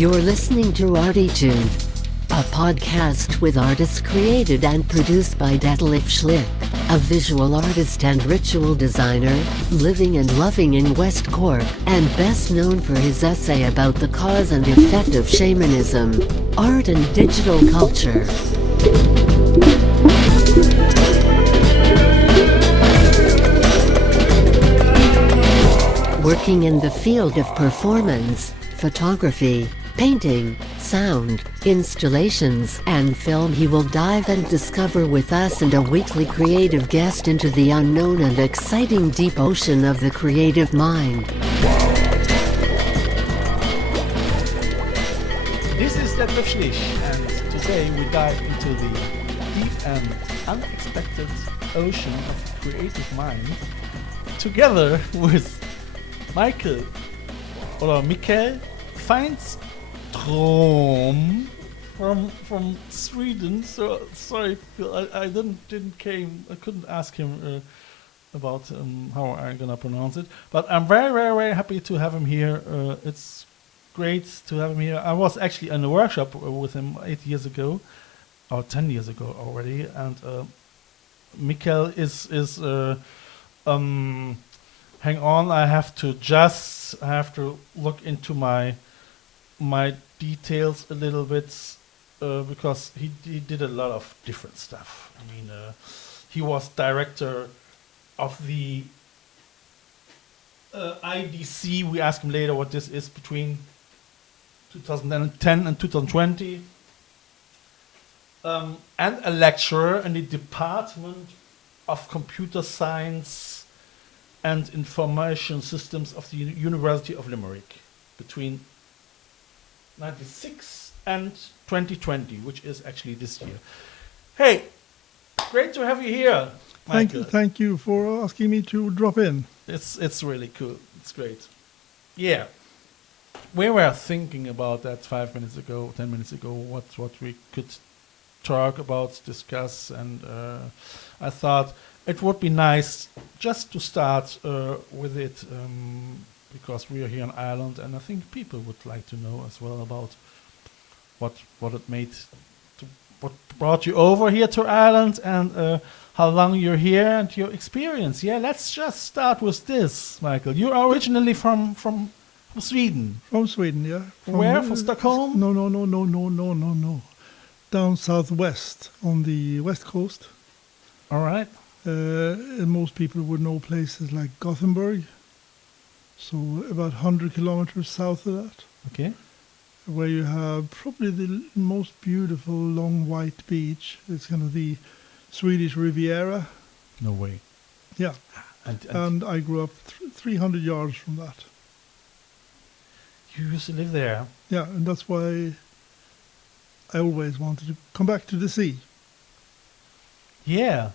You're listening to ArTEEtude, a podcast with artists created and produced by Detlef Schlich, a visual artist and ritual designer, living and loving in West Cork, and best known for his essay about the cause and effect of shamanism, art and digital culture. Working in the field of performance, photography, painting, sound, installations, and film, he will dive and discover with us and a weekly creative guest into the unknown and exciting deep ocean of the creative mind. This is Detlef Schlich, and today we dive into the deep and unexpected ocean of the creative mind together with Mikael Fernström from Sweden. So sorry, Phil, I couldn't ask him about how I'm gonna pronounce it. But I'm very, very, very happy to have him here. It's great to have him here. I was actually in a workshop with him 8 years ago, or 10 years ago already, and Mikael is hang on, I have to look into my details a little bit because he did a lot of different stuff. I mean, he was director of the IDC. We ask him later what this is between 2010 and 2020, and a lecturer in the Department of Computer Science and Information Systems of the University of Limerick between 96 and 2020, which is actually this year. Hey, great to have you here, Michael. Thank you for asking me to drop in. It's really cool. It's great. Yeah. We were thinking about that 5 minutes ago, 10 minutes ago, what we could talk about, discuss, and I thought it would be nice just to start with it because we are here in Ireland, and I think people would like to know as well about what brought you over here to Ireland, and how long you're here and your experience. Yeah, let's just start with this, Michael. You're originally from Sweden. From Sweden, yeah. Where? From Stockholm? No. Down southwest on the west coast. All right. And most people would know places like Gothenburg, so about 100 kilometers south of that. Okay. Where you have probably the most beautiful long white beach. It's kind of the Swedish Riviera. No way. Yeah. And I grew up 300 yards from that. You used to live there? Yeah, and that's why I always wanted to come back to the sea. Yeah.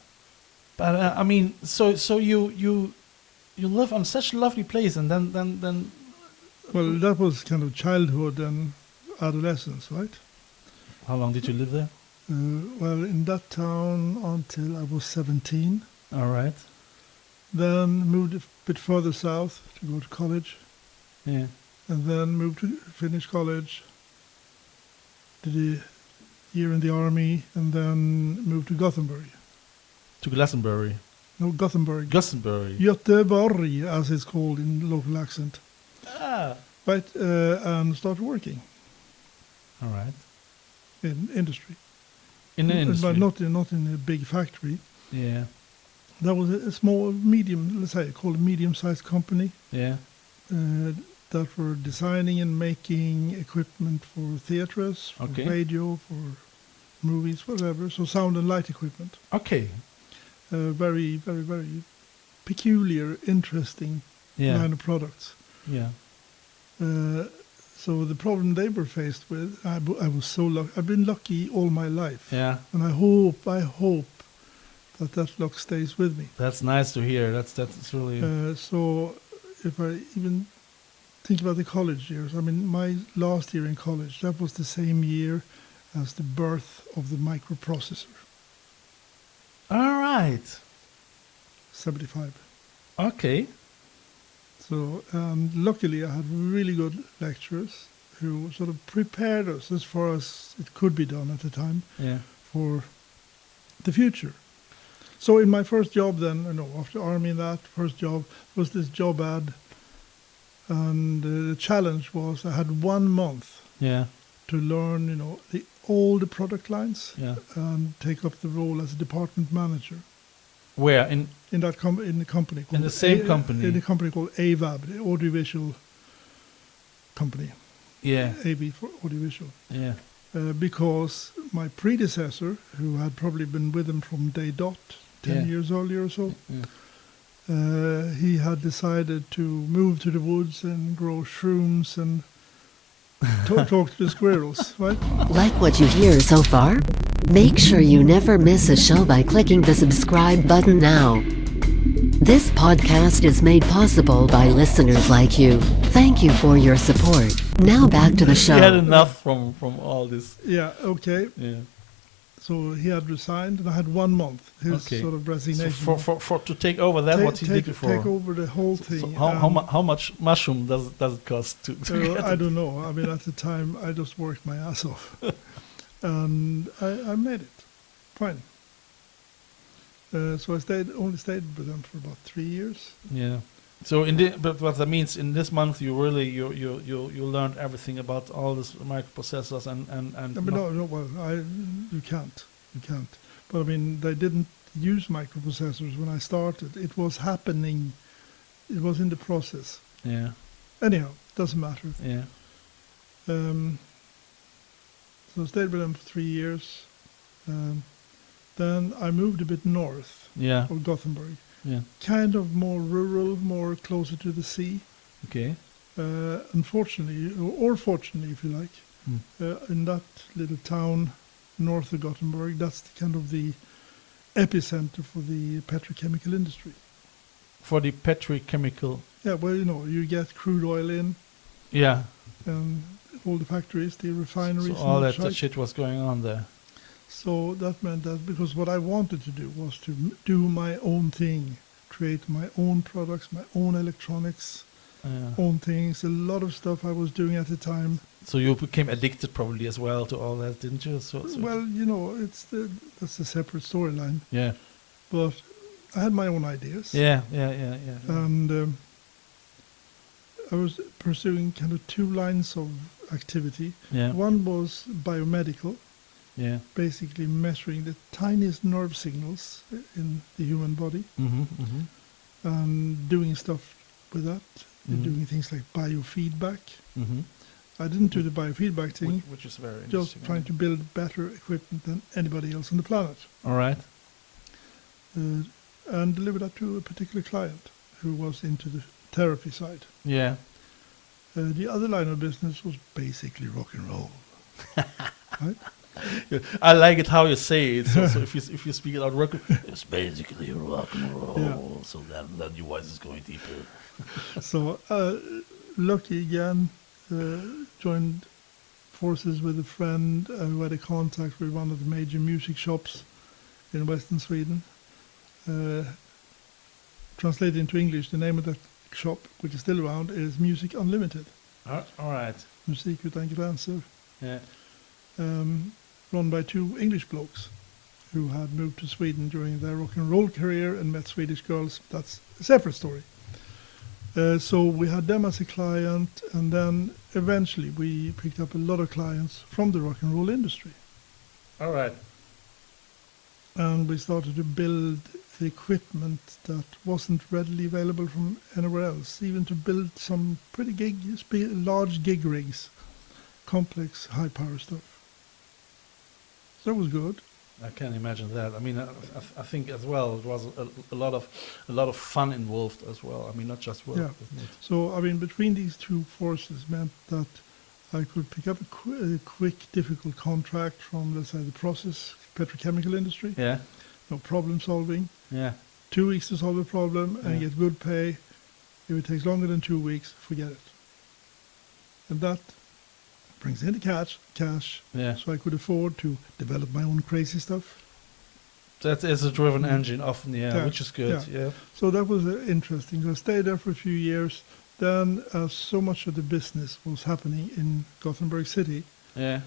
But I mean, so you live on such a lovely place, and then. Well, that was kind of childhood and adolescence, right? How long did you live there? Well, in that town until I was 17. All right. Then moved a bit further south to go to college. Yeah. And then moved to finish college. Did a year in the army, and then moved to Gothenburg. To Glastonbury? No, Gothenburg. Gothenburg. Göteborg, as it's called in local accent. Ah. Right, and started working. All right. In industry. In the industry? But not in a big factory. Yeah. That was a small, let's say, called a medium-sized company. Yeah. That were designing and making equipment for theaters, for radio, for movies, whatever. So sound and light equipment. Okay. Very, very, very peculiar, interesting line of products. Yeah. So the problem they were faced with, I was so lucky. I've been lucky all my life. Yeah. And I hope that luck stays with me. That's nice to hear. That's really. So if I even think about the college years, I mean, my last year in college, that was the same year as the birth of the microprocessor. All right. 75. Okay. So luckily I had really good lecturers, who sort of prepared us as far as it could be done at the time Yeah. for the future. So in my first job then, after army and that, first job was this job ad. And the challenge was I had 1 month Yeah. to learn, all the product lines Yeah. and take up the role as a department manager Where in that in the company called the same company? in a company called AVAB, the audiovisual company, Yeah. AV for audiovisual. Yeah. Because my predecessor, who had probably been with them from day dot, 10 years earlier or so, he had decided to move to the woods and grow shrooms and talk to the squirrels, right? Like what you hear so far? Make sure you never miss a show by clicking the subscribe button now. This podcast is made possible by listeners like you. Thank you for your support. Now back to the You had show. enough from all this. Yeah, okay. Yeah. So he had resigned, and I had 1 month, his Okay. sort of So resignation. for to take over that, what he did before. Take over the whole thing. So how much mushroom does it cost to get I it? don't know. I mean, at the time, I just worked my ass off. And I made it. Fine. So I only stayed with them for about 3 years. Yeah. So but what that means in this month you really you learned everything about all these microprocessors and I mean, well, you can't. But I mean, they didn't use microprocessors when I started. It was happening. It was in the process. Yeah. Anyhow, doesn't matter. Yeah. So I stayed with them for 3 years. Then I moved a bit north Yeah. of Gothenburg, Yeah. kind of more rural, more closer to the sea. Okay. Unfortunately, or fortunately, if you like, in that little town north of Gothenburg, that's kind of the epicenter for the petrochemical industry. For the petrochemical. Yeah, well, you get crude oil in, Yeah. and all the factories, the refineries. So all and that such. shit was going on there. So that meant that because what I wanted to do was to do my own thing, create my own products, my own electronics, own things, a lot of stuff I was doing at the time. So you became addicted probably as well to all that, didn't you? So Well, that's a separate storyline. yeah. But I had my own ideas. Yeah. And I was pursuing kind of 2 lines of activity. Yeah. One was biomedical, Yeah. basically measuring the tiniest nerve signals in the human body and doing stuff with that, doing things like biofeedback. I didn't do the biofeedback thing, Which is very just interesting. trying to build better equipment than anybody else on the planet. All right. And deliver that to a particular client who was into the therapy side. Yeah. The other line of business was basically rock and roll. Right? I like it how you say it. So if you speak it out, it's basically rock and roll. Yeah. So then your voice is going deeper. So lucky again, joined forces with a friend who had a contact with one of the major music shops in Western Sweden. Translated into English, the name of that shop, which is still around, is Music Unlimited. All right. Musik utan gränser. Yeah. Run by 2 English blokes who had moved to Sweden during their rock and roll career and met Swedish girls. That's a separate story. So we had them as a client, and then eventually we picked up a lot of clients from the rock and roll industry. All right. And we started to build equipment that wasn't readily available from anywhere else, even to build some pretty large gig rigs, complex, high-power stuff. So that was good. I can imagine that. I mean, I think as well it was a lot of fun involved as well. I mean, not just work. Yeah. Isn't it? So, I mean, between these 2 forces meant that I could pick up a quick, difficult contract from, let's say, the process petrochemical industry. Yeah. No problem solving. Yeah. 2 weeks to solve a problem and Yeah. get good pay. If it takes longer than 2 weeks, forget it. And that brings in the cash, Yeah. so I could afford to develop my own crazy stuff. That is a driven engine often, Yeah, which is good. Yeah. So that was interesting. So I stayed there for a few years, Then, as so much of the business was happening in Gothenburg City, Yeah.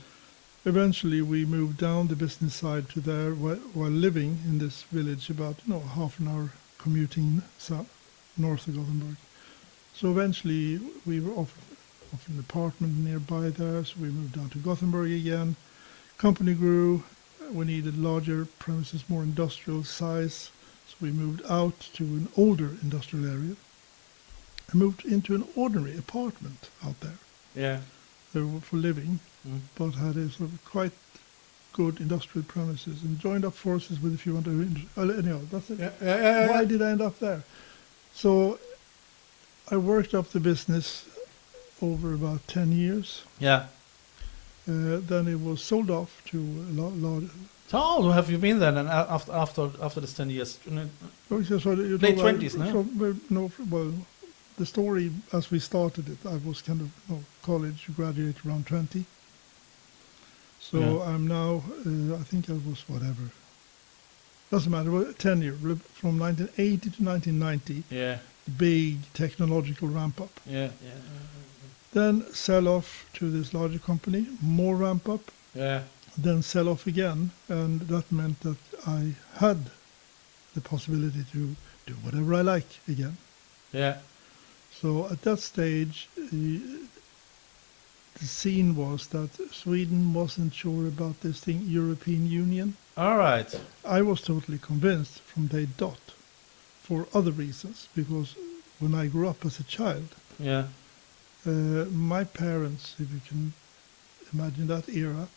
eventually we moved down the business side to there while living in this village about half an hour commuting north of Gothenburg. So eventually we were off an apartment nearby there, so we moved down to Gothenburg again. Company grew, we needed larger premises, more industrial size, so we moved out to an older industrial area. I moved into an ordinary apartment out there Yeah. for living, Mm. but had a sort of quite good industrial premises and joined up forces with a few other. Anyhow, that's it. Why did I end up there? So I worked up the business over about 10 years. Yeah. Then it was sold off to a large. So how old have you been then? And after this 10 years, late 20s, no? Well, the story as we started it, I was kind of college graduate around 20. So Yeah. I'm now, I think I was whatever. Doesn't matter, 10 years, from 1980 to 1990, Yeah. big technological ramp up. Yeah. Then sell off to this larger company, more ramp up, Yeah. then sell off again. And that meant that I had the possibility to do whatever I like again. Yeah. So at that stage, the scene was that Sweden wasn't sure about this thing, European Union. All right. I was totally convinced from day dot for other reasons, because when I grew up as a child, Yeah. my parents, if you can imagine that era,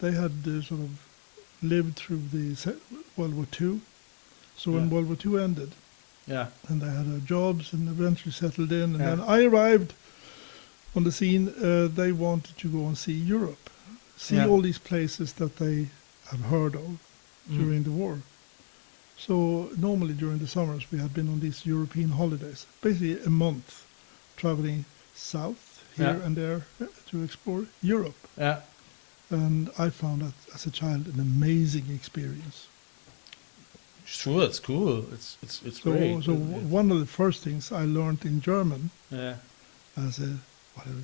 they had sort of lived through the World War II. So when Yeah. World War II ended, Yeah. and they had jobs and eventually settled in, and Yeah. then I arrived on the scene, they wanted to go and see Europe, see Yeah. all these places that they have heard of Mm. during the war. So normally during the summers we had been on these European holidays, basically a month, traveling south here Yeah. and there to explore Europe. Yeah. And I found that as a child an amazing experience. Sure, it's cool. It's So, great. so one of the first things I learned in German Yeah. as a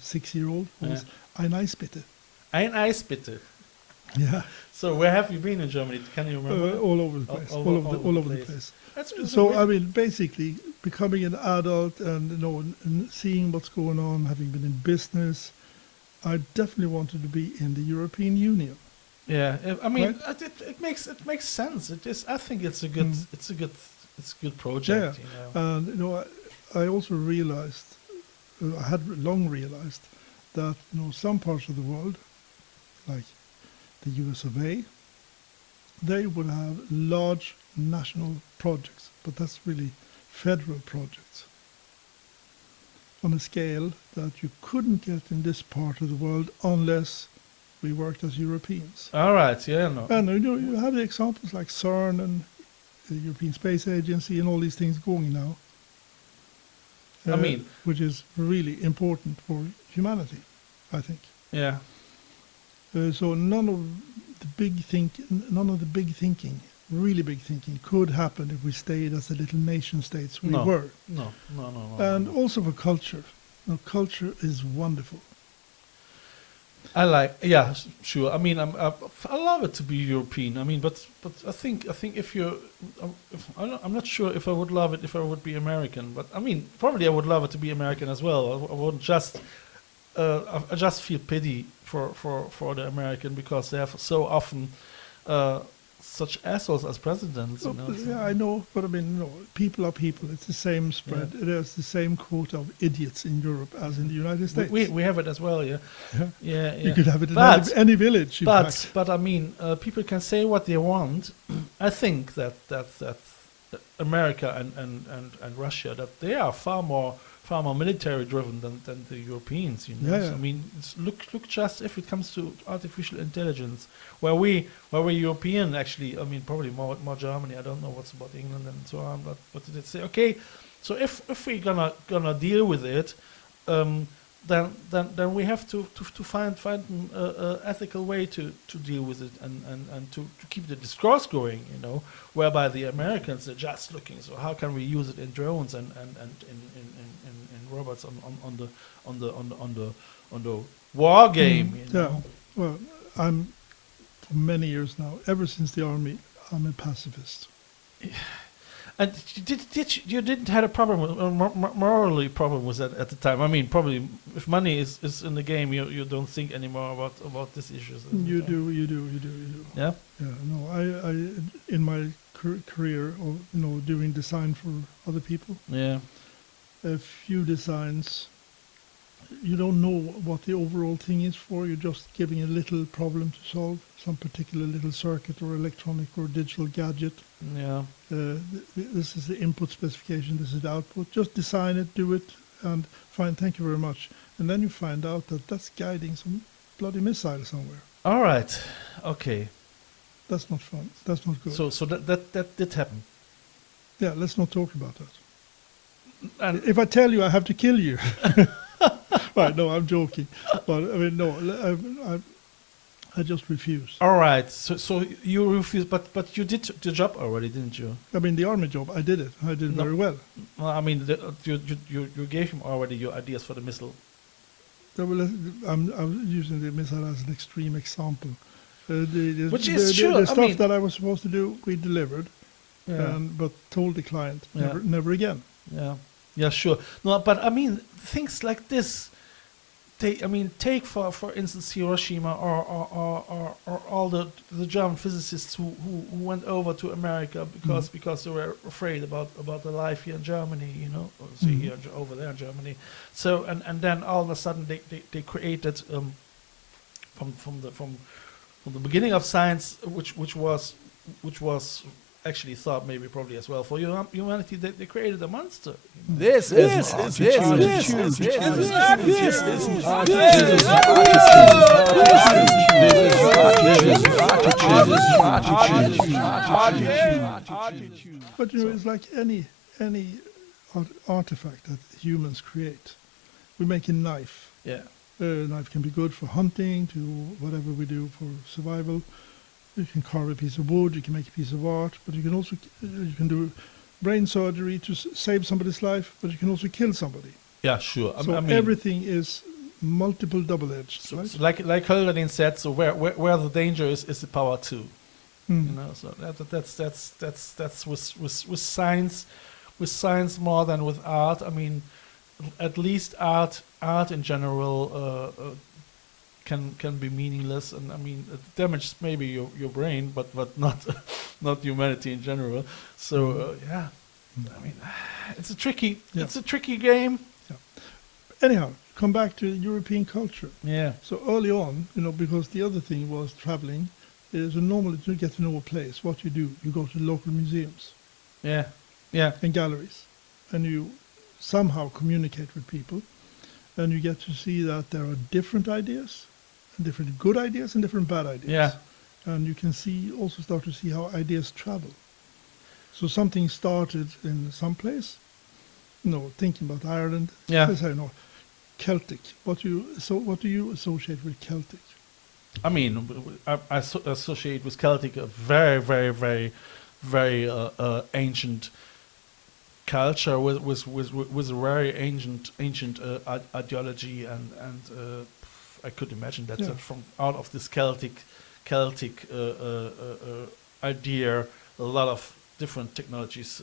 6-year-old was Yeah. ein Eis bitte. Ein Eis bitte. Yeah, So where have you been in Germany? Can you remember? all over the place, all over the place. That's So I mean, basically, becoming an adult and and seeing what's going on, having been in business, I definitely wanted to be in the European Union. Yeah, I mean, Right? it makes sense. It is. I think it's a good Mm. it's a good project. Yeah. You know. And I also realized, I had long realized that some parts of the world, like the US of A, they would have large national projects, but that's really federal projects on a scale that you couldn't get in this part of the world unless we worked as Europeans. All right. Yeah. No. And you have the examples like CERN and the European Space Agency and all these things going now. I mean, which is really important for humanity, I think. yeah. So none of the big thinking, really big thinking, could happen if we stayed as the little nation states we No. were. No. And also for culture. Culture is wonderful. I like. Yeah. Sure. I mean, I love it to be European. I mean, but I think if you're, I'm not sure if I would love it if I would be American. But I mean, probably I would love it to be American as well. I wouldn't just. I just feel pity for the American because they have so often such assholes as presidents. You know, so. Yeah, I know, but I mean, people are people. It's the same spread. Yeah. There's the same quota of idiots in Europe as in the United States. We have it as well. Yeah. Yeah. Yeah. You could have it in But- any village. in fact. But I mean, people can say what they want. I think that America and Russia, that they are far more military driven than the Europeans. You know, Yeah. So, I mean, look just if it comes to artificial intelligence, where we European actually. I mean, probably more Germany. I don't know what's about England and so on. But what did it say? Okay, so if we're gonna deal with it. Then we have to find an ethical way to deal with it and to keep the discourse going, you know, whereby the Americans are just looking, so how can we use it in drones and in robots on the war game. You Yeah. know? Well, I'm for many years now. Ever since the army, I'm a pacifist. And you didn't have a problem with, morally problem with that at the time. I mean, probably if money is in the game, you don't think anymore about these issues. You do. Yeah. Yeah. No, I in my career, of, doing design for other people, Yeah. a few designs, you don't know what the overall thing is for. You're just giving a little problem to solve, some particular little circuit or electronic or digital gadget. Yeah. This is the input specification, this is the output. Just design it, do it, and fine, thank you very much. And then you find out that that's guiding some bloody missile somewhere. All right. Okay. That's not fun. That's not good. So that did happen. Yeah, let's not talk about that. And If I tell you, I have to kill you. Right, no, I'm joking. But, I mean, no, I just refuse. all right. So you refused, but you did the job already, didn't you? I mean, the army job, I did it. I did it No. very well. Well, I mean, you gave him already your ideas for the missile. I'm using the missile as an extreme example. Which is true, I The stuff mean- that I was supposed to do, we delivered, Yeah. but told the client Yeah. never again. Yeah. Yeah. Sure. No, but I mean, things like this. Take for instance Hiroshima or all the German physicists who went over to America because they were afraid about the life here in Germany, or say here over there in Germany. So and then all of a sudden they created from the beginning of science, which was actually thought maybe probably as well for humanity, they created a monster. This is But it's like any artifact that humans create. We make a knife. Yeah. A knife can be good for hunting, to whatever we do for survival. You can carve a piece of wood, you can make a piece of art, but you can also you can do brain surgery to save somebody's life, but you can also kill somebody. Yeah, sure. So I mean, everything is multiple double-edged, so, right? so like Hölderlin said, so where the danger is the power too. Mm. So that's with science more than with art. I mean, at least art in general can be meaningless, and I mean it damages maybe your brain, but not humanity in general. So yeah, I mean it's a tricky game. Anyhow, come back to European culture. Yeah. So early on, because the other thing was traveling, is normally to get to know a place, what you do, you go to local museums Yeah. and galleries, and you somehow communicate with people, and you get to see that there are different ideas, and different good ideas and different bad ideas. Yeah. And you can also start to see how ideas travel. So something started in some place, thinking about Ireland. Yeah. Let's say, Celtic. What do you associate with Celtic? I mean, I associate with Celtic a very, very, very, very ancient culture with a very ancient ideology, and I could imagine that from out of this Celtic idea, a lot of different technologies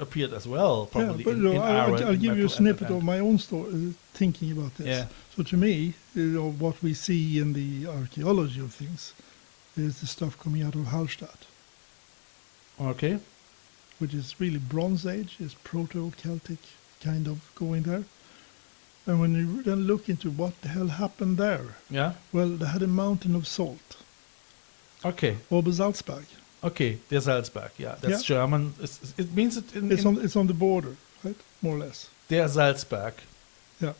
appeared as well. Probably but in Ireland. I'll give you a snippet of my own story, thinking about this. Yeah. So to me, what we see in the archaeology of things is the stuff coming out of Hallstatt, Okay. which is really Bronze Age, is Proto-Celtic kind of going there. And when you then look into what the hell happened there, Yeah. well, they had a mountain of salt, Okay. Obersalzberg. Okay. Der Salzberg. Yeah, that's Yeah. German. It means it in It's on the border, right? More or less. Der Salzberg. Yeah.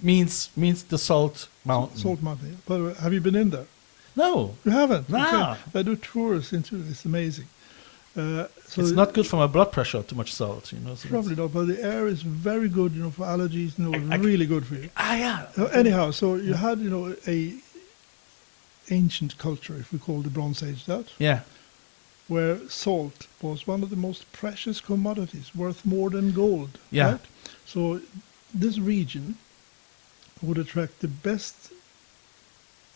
Means the salt mountain. Salt mountain. Yeah. But have you been in there? No. You haven't? No. Okay. I do tours into it. It's amazing. So It's not good for my blood pressure, too much salt, so Probably not, but the air is very good, for allergies, really good for you. yeah. Anyhow, so you had, a ancient culture, if we call the Bronze Age that. Yeah. where salt was one of the most precious commodities, worth more than gold. Yeah. Right? So this region would attract the best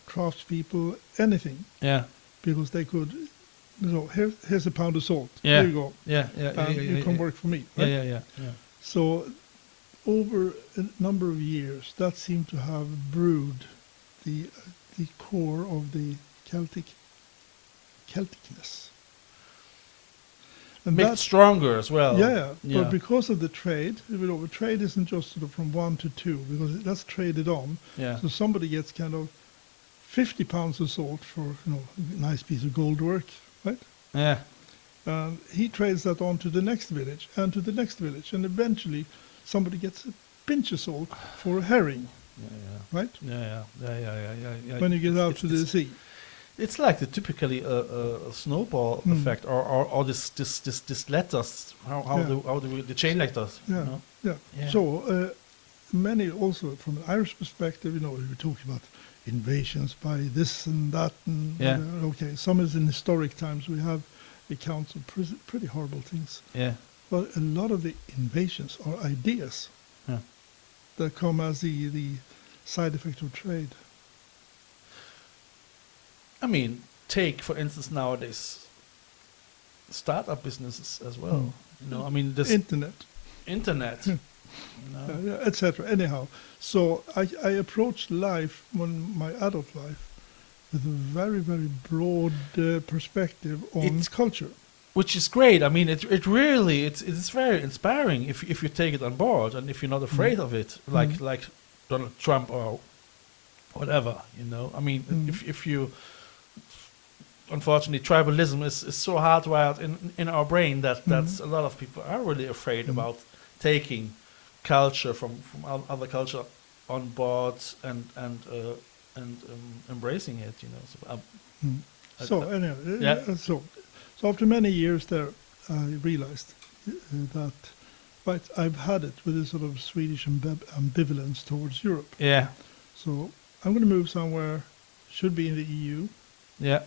craftspeople, anything, Yeah. because they could, here's a pound of salt. Yeah. Here you go. Yeah. Yeah. And you can work for me. Yeah. Right? Yeah. Yeah. Yeah. So over a number of years, that seemed to have brewed the core of the Celticness. And Make it that, stronger as well. yeah, Yeah. but because of the trade, trade isn't just sort of from 1 to 2, because that's traded on. Yeah. So somebody gets kind of 50 pounds of salt for a nice piece of gold work, right? Yeah. And he trades that on to the next village and to the next village, and eventually somebody gets a pinch of salt for a herring, Yeah. right? Yeah. Yeah. When you get out to the sea. It's like the typically snowball effect, or this letters, how the chain letters. Yeah, You know? yeah. Yeah. So many also from an Irish perspective, we were talking about invasions by this and that, and Yeah. okay, some is in historic times. We have accounts of pretty horrible things. Yeah. But a lot of the invasions are ideas Yeah. that come as the side effect of trade. I mean, take for instance nowadays startup businesses as well. I mean this internet. Etc. Anyhow, so I approached life, my adult life, with a very, very broad perspective on culture. Which is great. I mean, it really it's very inspiring if you take it on board and if you're not afraid of it, like Donald Trump or whatever. I mean, if you unfortunately tribalism is so hardwired in our brain that a lot of people are really afraid about taking culture from other culture on board and embracing it. So after many years there, I realized that I've had it with a sort of Swedish ambivalence towards Europe. Yeah. So I'm going to move somewhere, should be in the EU. Yeah.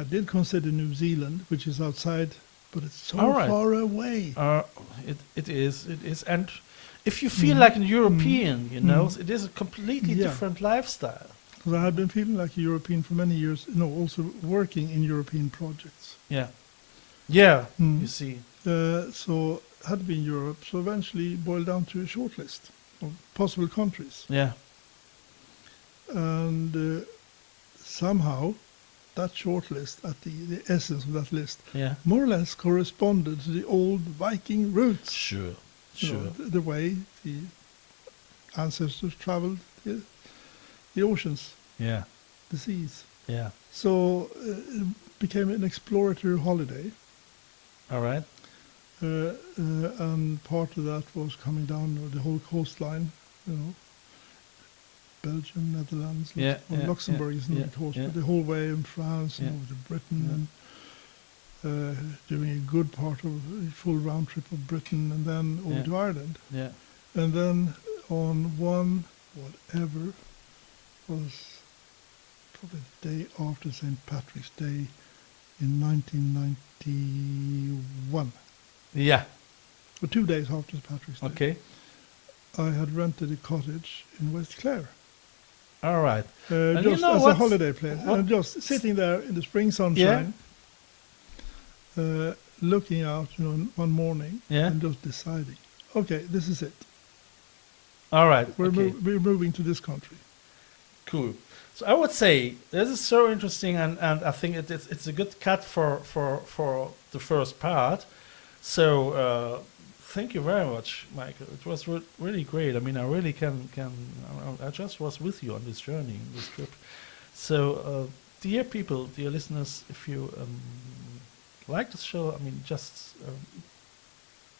I did consider New Zealand, which is outside, but it's so far away. It is, and if you feel like a European, it is a completely different lifestyle. Because I had been feeling like a European for many years, also working in European projects. Yeah. Yeah, you see. So had been Europe, so eventually boiled down to a short list of possible countries. Yeah. And somehow that short list, at the essence of that list, more or less corresponded to the old Viking roots. Sure. The way the ancestors traveled the oceans, the seas. Yeah. So it became an exploratory holiday. All right. And part of that was coming down the whole coastline, Belgium, Netherlands, Luxembourg is not the coast, but the whole way in France and over to Britain, and doing a good part of a full round trip of Britain, and then over to Ireland. Yeah. And then on whatever was probably the day after St. Patrick's Day in 1991. Yeah. Or 2 days after St. Patrick's Day. Okay. I had rented a cottage in West Clare. All right. Just as a holiday place. And just sitting there in the spring sunshine, looking out, one morning, and just deciding, okay, this is it. All right. We're moving to this country. Cool. So I would say this is so interesting, and I think it's a good cut for the first part. So thank you very much, Michael. It was really great. I mean, I really I just was with you on this journey, this trip. So, dear people, dear listeners, if you like this show, I mean, just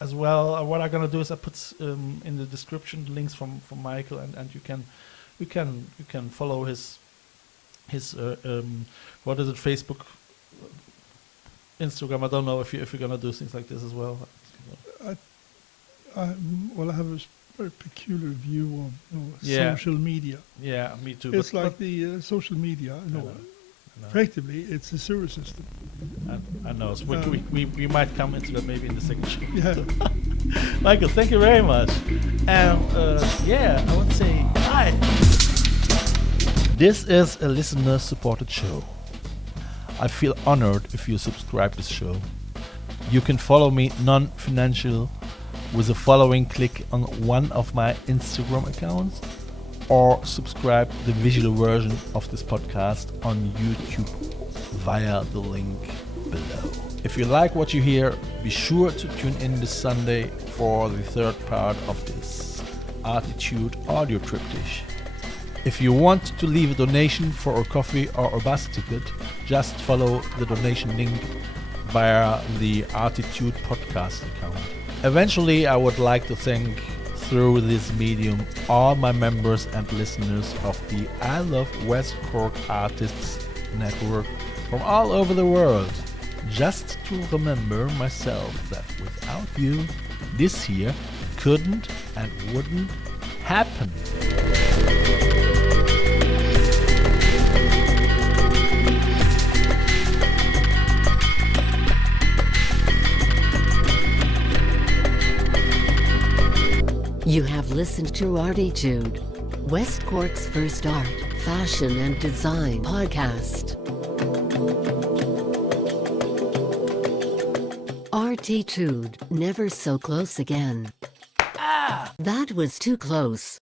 as well, what I'm gonna do is I put in the description the links from Michael, and you can follow his what is it, Facebook, Instagram. I don't know if you're gonna do things like this as well. I have a very peculiar view of social media. Yeah, me too. It's like the social media. Effectively, it's a sewer system. I know. So we might come into that maybe in the second show. Yeah. Michael, thank you very much. And I would say bye. This is a listener-supported show. I feel honored if you subscribe this show. You can follow me non-financial with a following click on one of my Instagram accounts, or subscribe the visual version of this podcast on YouTube via the link below. If you like what you hear, be sure to tune in this Sunday for the third part of this ArTEEtude audio triptych. If you want to leave a donation for a coffee or a bus ticket, just follow the donation link via the ArTEEtude podcast account. Eventually, I would like to thank, through this medium, all my members and listeners of the I Love West Cork Artists Network from all over the world. Just to remember myself that without you, this here couldn't and wouldn't happen. You have listened to ArTEEtude, West Cork's first art, fashion and design podcast. ArTEEtude, never so close again. That was too close.